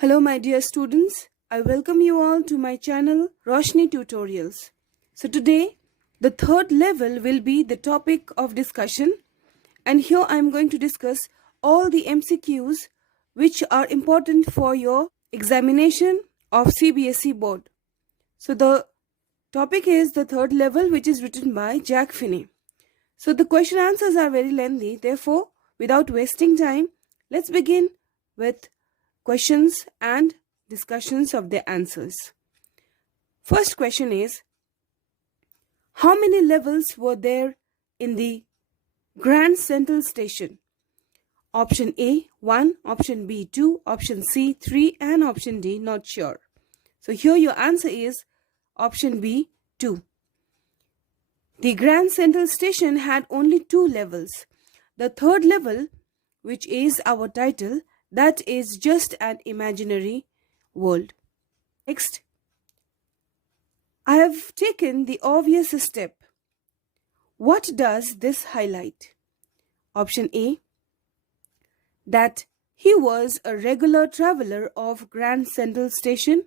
Hello my dear students, I welcome you all to my channel Roshni Tutorials. So today the third level will be the topic of discussion, and here I am going to discuss all the MCQs which are important for your examination of CBSE board. So the topic is the third level, which is written by Jack Finney. So the question answers are very lengthy, therefore without wasting time, let's begin with questions and discussions of the answers. First question is, how many levels were there in the Grand Central Station? Option A 1, option B 2, option C 3, and option D not sure. So here your answer is option B 2. The Grand Central Station had only 2 levels. The third level, which is our title, that is just an imaginary world. Next, I have taken the obvious step. What does this highlight? Option A, that he was a regular traveler of Grand Central Station.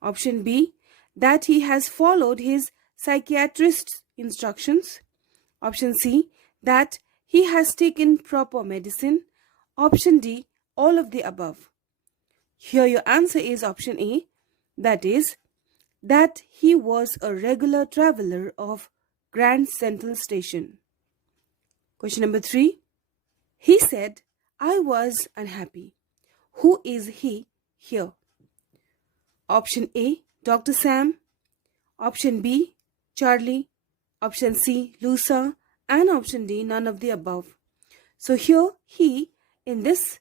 Option B, that he has followed his psychiatrist's instructions. Option C, that he has taken proper medicine. Option D, all of the above. Here your answer is option A, that is, that he was a regular traveler of Grand Central Station. Question number 3. He said, I was unhappy. Who is he here? Option A, Dr. Sam. Option B, Charlie. Option C, Lusa. And option D, none of the above. So here he in this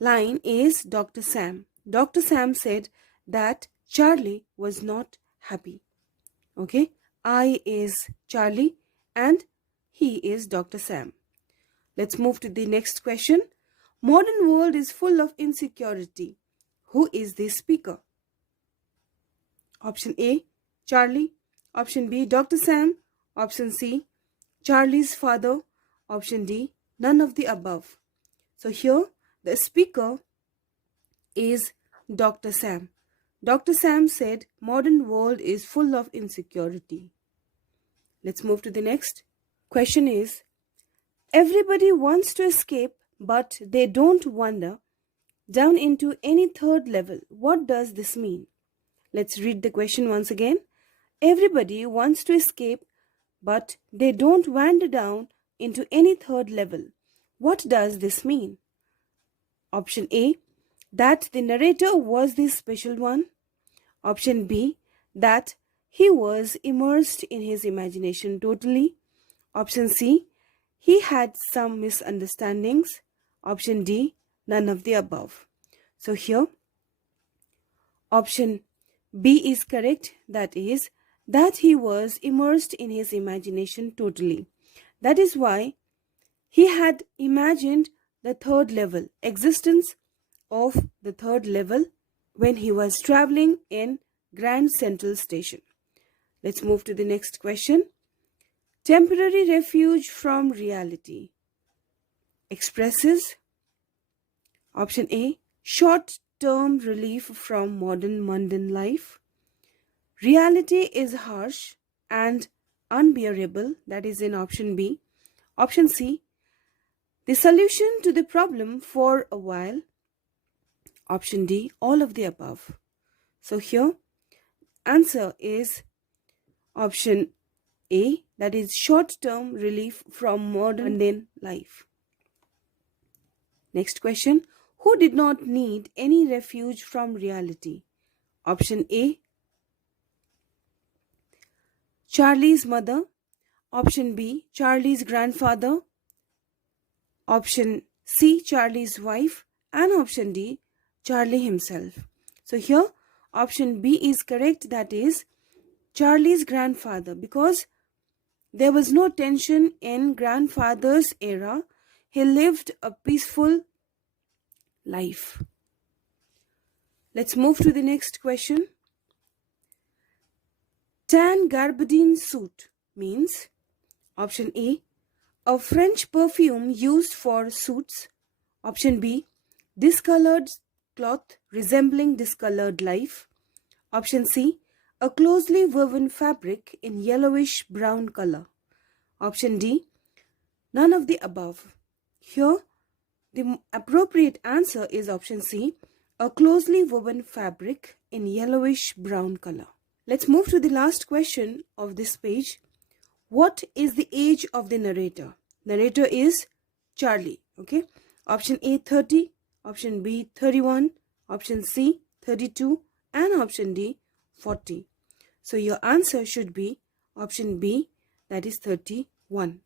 line is Dr. Sam. Dr. Sam said that Charlie was not happy. Okay, I is Charlie and he is Dr. Sam. Let's move to the next question. Modern world is full of insecurity. Who is the speaker? Option A, Charlie. Option B, Dr. Sam. Option C, Charlie's father. Option D, none of the above. So here the speaker is Dr. Sam. Dr. Sam said modern world is full of insecurity. Let's move to the next. Question is, everybody wants to escape but they don't wander down into any third level. What does this mean? Let's read the question once again. Everybody wants to escape but they don't wander down into any third level. What does this mean? Option A, that the narrator was the special one. Option B, that he was immersed in his imagination totally. Option C, he had some misunderstandings. Option D, none of the above. So here, option B is correct. That is, that he was immersed in his imagination totally. That is why he had imagined the third level, existence of the third level when he was traveling in Grand Central Station. Let's move to the next question. Temporary refuge from reality expresses option A, short-term relief from modern mundane life. Reality is harsh and unbearable. That is in option B. Option C, the solution to the problem for a while. Option D, all of the above. So here, answer is option A, that is short-term relief from modern mundane life. Next question, who did not need any refuge from reality? Option A, Charlie's mother. Option B, Charlie's grandfather. Option C, Charlie's wife. And option D, Charlie himself. So here option B is correct, that is Charlie's grandfather, because there was no tension in grandfather's era. He lived a peaceful life. Let's move to the next question. Tan gabardine suit means option A French perfume used for suits. Option B, discolored cloth resembling discolored life. Option C, a closely woven fabric in yellowish brown color. Option D, none of the above. Here, the appropriate answer is option C, a closely woven fabric in yellowish brown color. Let's move to the last question of this page. What is the age of the narrator? Narrator is Charlie. Okay. Option A 30, option B 31, option C 32, and option D 40. So your answer should be option B, that is 31.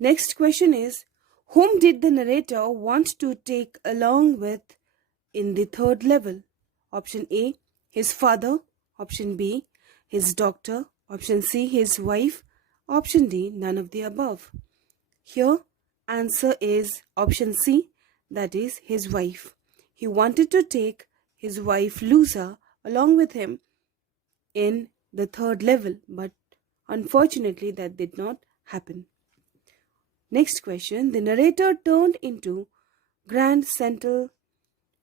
Next question is, whom did the narrator want to take along with in the third level? Option A, his father. Option B, his doctor. Option C, his wife. Option D, none of the above. Here, answer is option C, that is his wife. He wanted to take his wife Lusa along with him in the third level, but unfortunately that did not happen. Next question, the narrator turned into Grand Central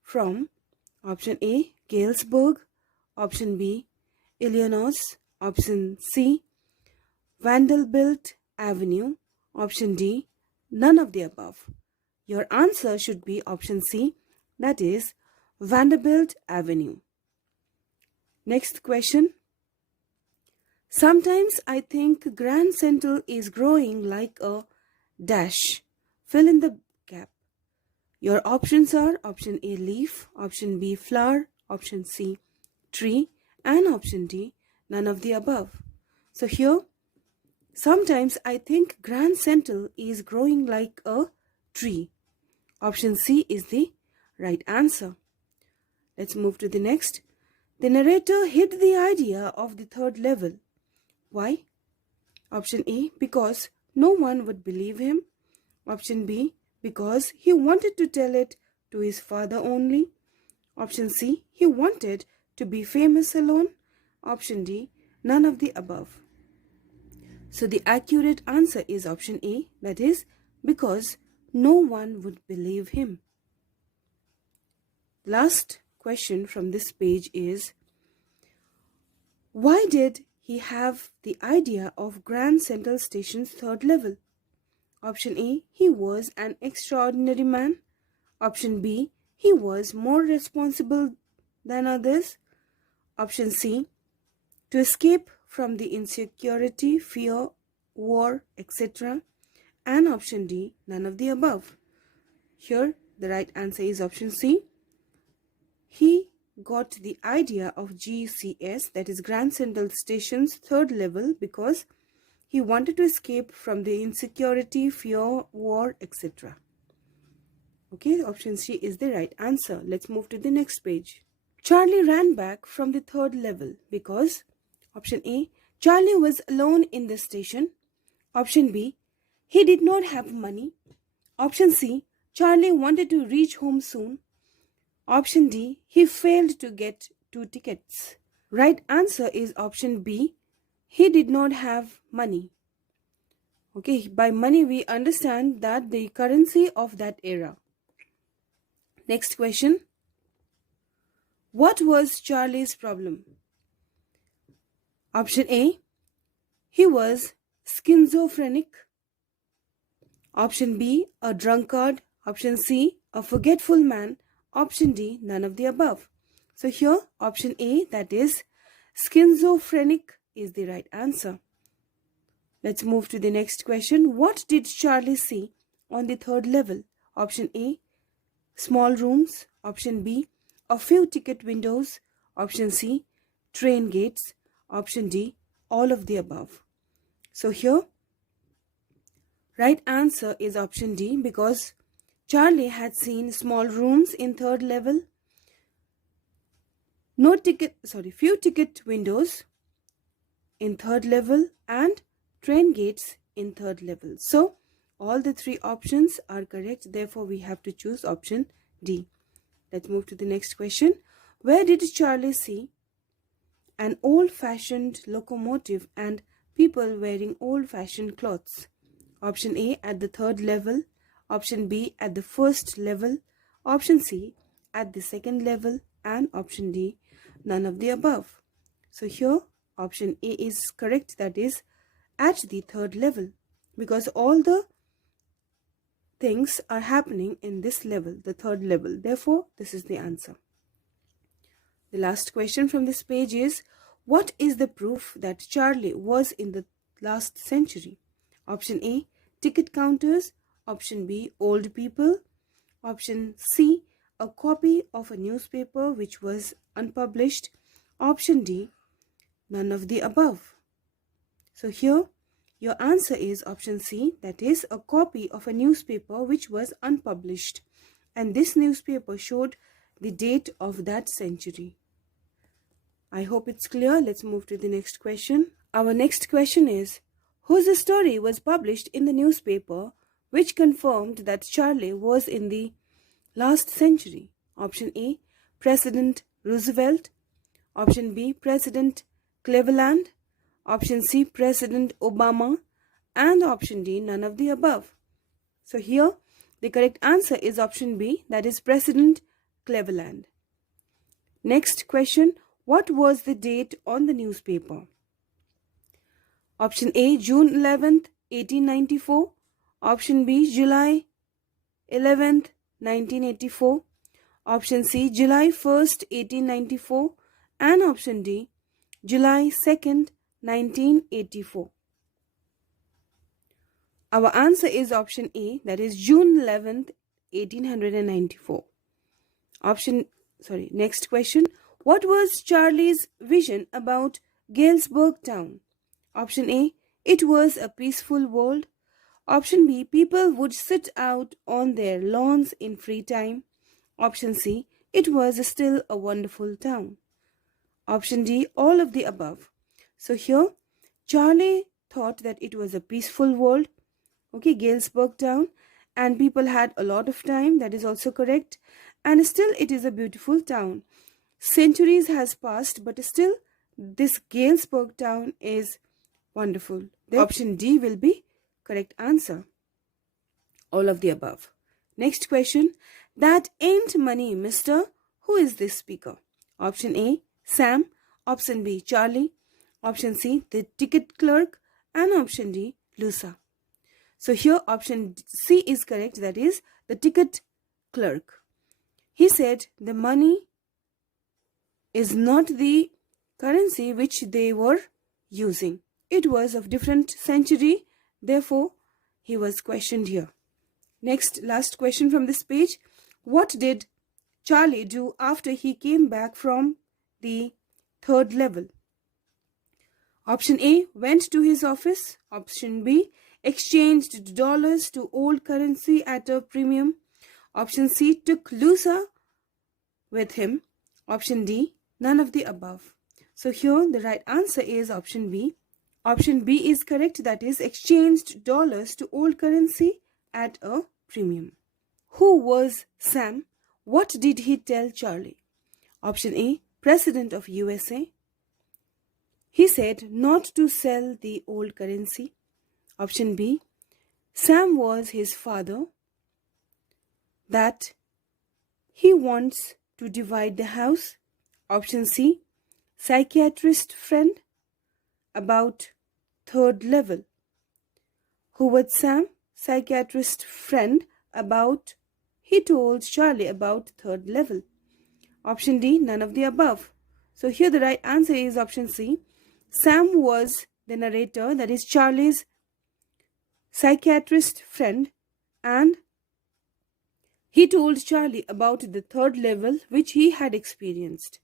from option A, Gailsberg, option B, Illinois, option C, Vanderbilt Avenue, option D, none of the above. Your answer should be option C, that is Vanderbilt Avenue. Next question. Sometimes I think Grand Central is growing like a dash. Fill in the gap. Your options are option A, leaf, option B, flower, option C, tree, and option D, none of the above. So here, sometimes I think Grand Central is growing like a tree. Option C is the right answer. Let's move to the next. The narrator hid the idea of the third level. Why? Option A, because no one would believe him. Option B, because he wanted to tell it to his father only. Option C, he wanted to be famous alone. Option D, none of the above. So the accurate answer is option A, that is because no one would believe him. Last question from this page is, why did he have the idea of Grand Central Station's third level? Option A, he was an extraordinary man. Option B, he was more responsible than others. Option C, to escape from the insecurity, fear, war, etc. And option D, none of the above. Here, the right answer is option C. He got the idea of GCS, that is Grand Central Station's third level, because he wanted to escape from the insecurity, fear, war, etc. Okay, option C is the right answer. Let's move to the next page. Charlie ran back from the third level because option A, Charlie was alone in the station. Option B, he did not have money. Option C, Charlie wanted to reach home soon. Option D, he failed to get 2 tickets. Right answer is option B, he did not have money. Okay, by money we understand that the currency of that era. Next question. What was Charlie's problem? Option A, he was schizophrenic. Option B, a drunkard. Option C, a forgetful man. Option D, none of the above. So here, option A, that is schizophrenic, is the right answer. Let's move to the next question. What did Charlie see on the third level? Option A, small rooms. Option B, a few ticket windows. Option C, train gates. Option D, all of the above. So here, right answer is option D, because Charlie had seen small rooms in third level, few ticket windows in third level, and train gates in third level. So all the 3 options are correct. Therefore, we have to choose option D. Let's move to the next question. Where did Charlie see an old-fashioned locomotive and people wearing old-fashioned clothes? Option A, at the third level. Option B, at the first level. option C, at the second level, and option D, none of the above. So here option A is correct, that is at the third level, because all the things are happening in this level, the third level. Therefore, this is the answer. The last question from this page is, what is the proof that Charlie was in the last century? Option A, ticket counters. Option B, old people. Option C, a copy of a newspaper which was unpublished. Option D, none of the above. So here your answer is option C, that is a copy of a newspaper which was unpublished, and this newspaper showed the date of that century. I hope it's clear. Let's move to the next question. Our next question is, whose story was published in the newspaper which confirmed that Charlie was in the last century? Option A, President Roosevelt. Option B, President Cleveland. Option C, President Obama. And option D, none of the above. So here the correct answer is option B, that is President Cleveland. Next question, what was the date on the newspaper? Option A, June 11th, 1894. Option B, July 11th, 1984. Option C, July 1st, 1894. And option D, July 2nd, 1984. Our answer is option A, that is June 11th, 1894. Next question. What was Charlie's vision about Gailsbergtown? Option A, it was a peaceful world. Option B, people would sit out on their lawns in free time. Option C, it was still a wonderful town. Option D, all of the above. So here, Charlie thought that it was a peaceful world, okay, Gailsbergtown, and people had a lot of time, that is also correct, and still it is a beautiful town. Centuries has passed, but still this Gailsbergtown is wonderful. Option D will be correct answer. All of the above. Next question. That ain't money, mister. Who is this speaker? Option A, Sam. Option B, Charlie. Option C, the ticket clerk. And option D, Lusa. So here option C is correct, that is the ticket clerk. He said the money is not the currency which they were using. It was of different century, therefore he was questioned here. Next, last question from this page. What did Charlie do after he came back from the third level? Option A, went to his office. Option B, exchanged dollars to old currency at a premium. Option C, took Lusa with him. Option D, none of the above. So here the right answer is option B. Option B is correct, that is exchanged dollars to old currency at a premium. Who was Sam? What did he tell Charlie? Option A, President of USA. He said not to sell the old currency. Option B, Sam was his father, that he wants to divide the house. Option C, psychiatrist friend, about third level. Who was Sam? Psychiatrist friend, about he told Charlie about third level. Option D, none of the above. So here the right answer is option C. Sam was the narrator, that is Charlie's psychiatrist friend, and he told Charlie about the third level which he had experienced.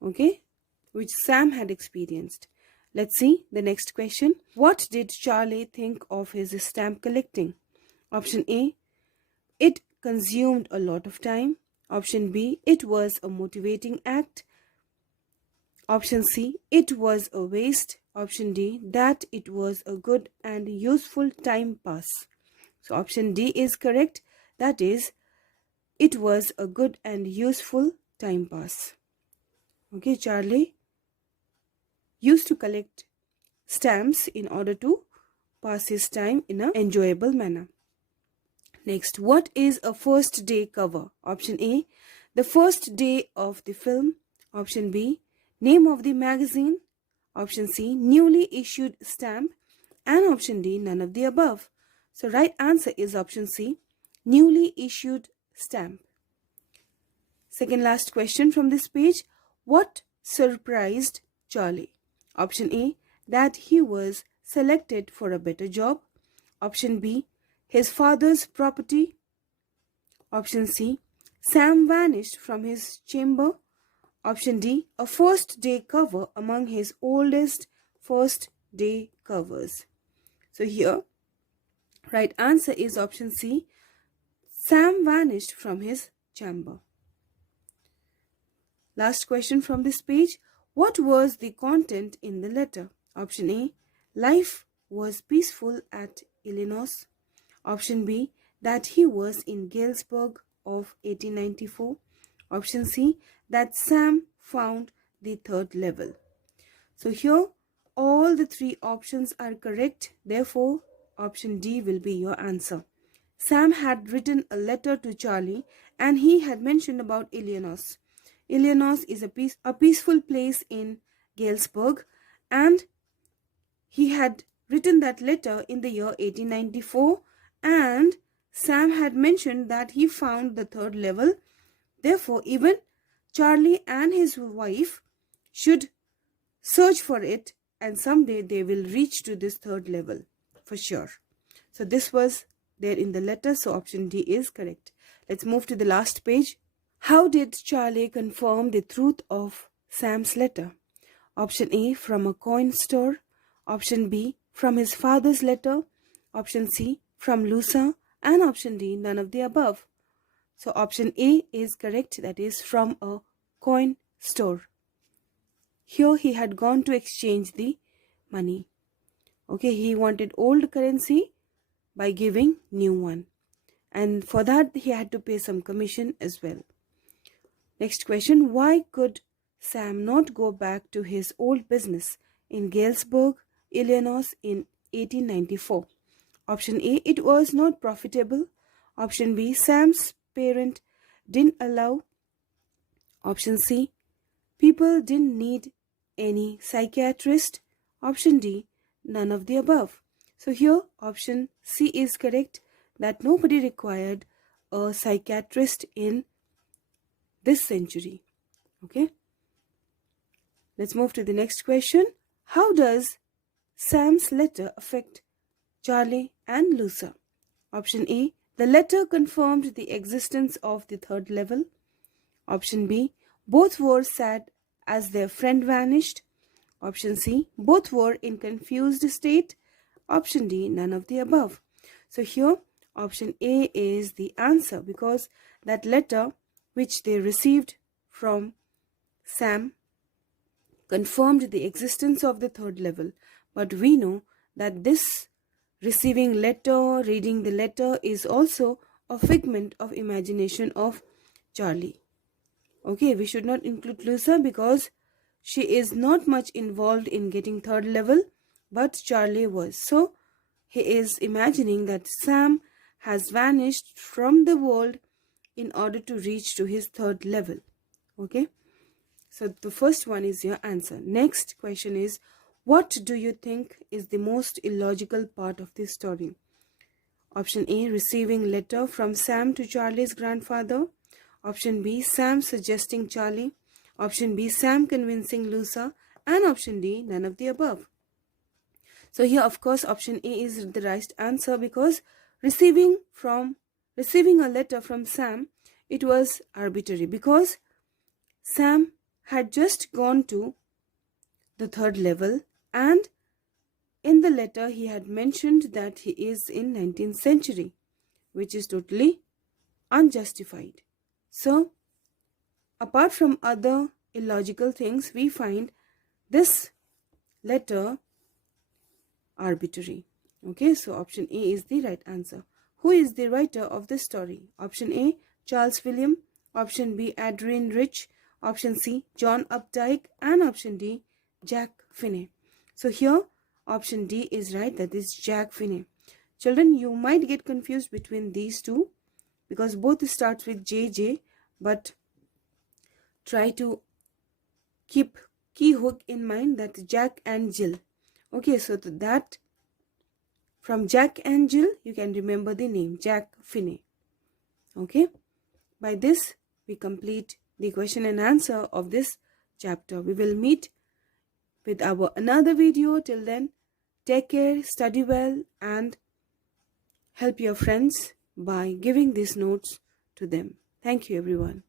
Okay, which Sam had experienced. Let's see the next question. What did Charlie think of his stamp collecting? Option A, it consumed a lot of time. Option B, it was a motivating act. Option C, it was a waste. Option D, that it was a good and useful time pass. So option D is correct, that is it was a good and useful time pass. Okay, Charlie used to collect stamps in order to pass his time in an enjoyable manner. Next, what is a first day cover? Option A, the first day of the film. Option B, name of the magazine. Option C, newly issued stamp. And option D, none of the above. So right answer is option C, newly issued stamp. Second last question from this page. What surprised Charlie? Option A, that he was selected for a better job. Option B, his father's property. Option C, Sam vanished from his chamber. Option D, a first day cover among his oldest first day covers. So here, right answer is option C, Sam vanished from his chamber. Last question from this page. What was the content in the letter? Option A, life was peaceful at Illinois. Option B, that he was in Gailsberg of 1894. Option C, that Sam found the third level. So here all the three options are correct. Therefore, option D will be your answer. Sam had written a letter to Charlie and he had mentioned about Illinois. Illinois is a peaceful place in Gailsberg, and he had written that letter in the year 1894, and Sam had mentioned that he found the third level. Therefore, even Charlie and his wife should search for it, and someday they will reach to this third level for sure. So this was there in the letter, so option D is correct. Let's move to the last page. How did Charlie confirm the truth of Sam's letter? Option A, from a coin store. Option B, from his father's letter. Option C, from Lusa. And option D, none of the above. So option A is correct, that is from a coin store. Here he had gone to exchange the money. Okay, he wanted old currency by giving new one. And for that he had to pay some commission as well. Next question, why could Sam not go back to his old business in Gailsberg, Illinois in 1894? Option A, it was not profitable. Option B, Sam's parent didn't allow. Option C, people didn't need any psychiatrist. Option D, none of the above. So here option C is correct, that nobody required a psychiatrist in this century. Okay, let's move to the next question. How does Sam's letter affect Charlie and Lusa? Option A, the letter confirmed the existence of the third level. Option B, both were sad as their friend vanished. Option C, both were in confused state. Option D, none of the above. So here option A is the answer, because that letter which they received from Sam confirmed the existence of the third level. But we know that this receiving letter, reading the letter is also a figment of imagination of Charlie. Okay, we should not include Lusa because she is not much involved in getting third level, but Charlie was. So he is imagining that Sam has vanished from the world in order to reach to his third level. Okay, so the first one is your answer. Next question is, what do you think is the most illogical part of this story? Option A, receiving letter from Sam to Charlie's grandfather. Option B, Sam suggesting Charlie. Option B, Sam convincing Lusa. And option D, none of the above. So here of course option A is the right answer, because receiving a letter from Sam, it was arbitrary, because Sam had just gone to the third level, and in the letter he had mentioned that he is in 19th century, which is totally unjustified. So apart from other illogical things, we find this letter arbitrary. Okay, so option A is the right answer. Who is the writer of this story? Option A, Charles William. Option B, Adrian Rich. Option C, John Updike. And option D, Jack Finney. So here option D is right, that is Jack Finney. Children, you might get confused between these two because both starts with JJ, but try to keep key hook in mind, that Jack and Jill. Okay, so that from Jack and Jill you can remember the name Jack Finney. Okay, by this we complete the question and answer of this chapter. We will meet with our another video. Till then, take care, study well, and help your friends by giving these notes to them. Thank you, everyone.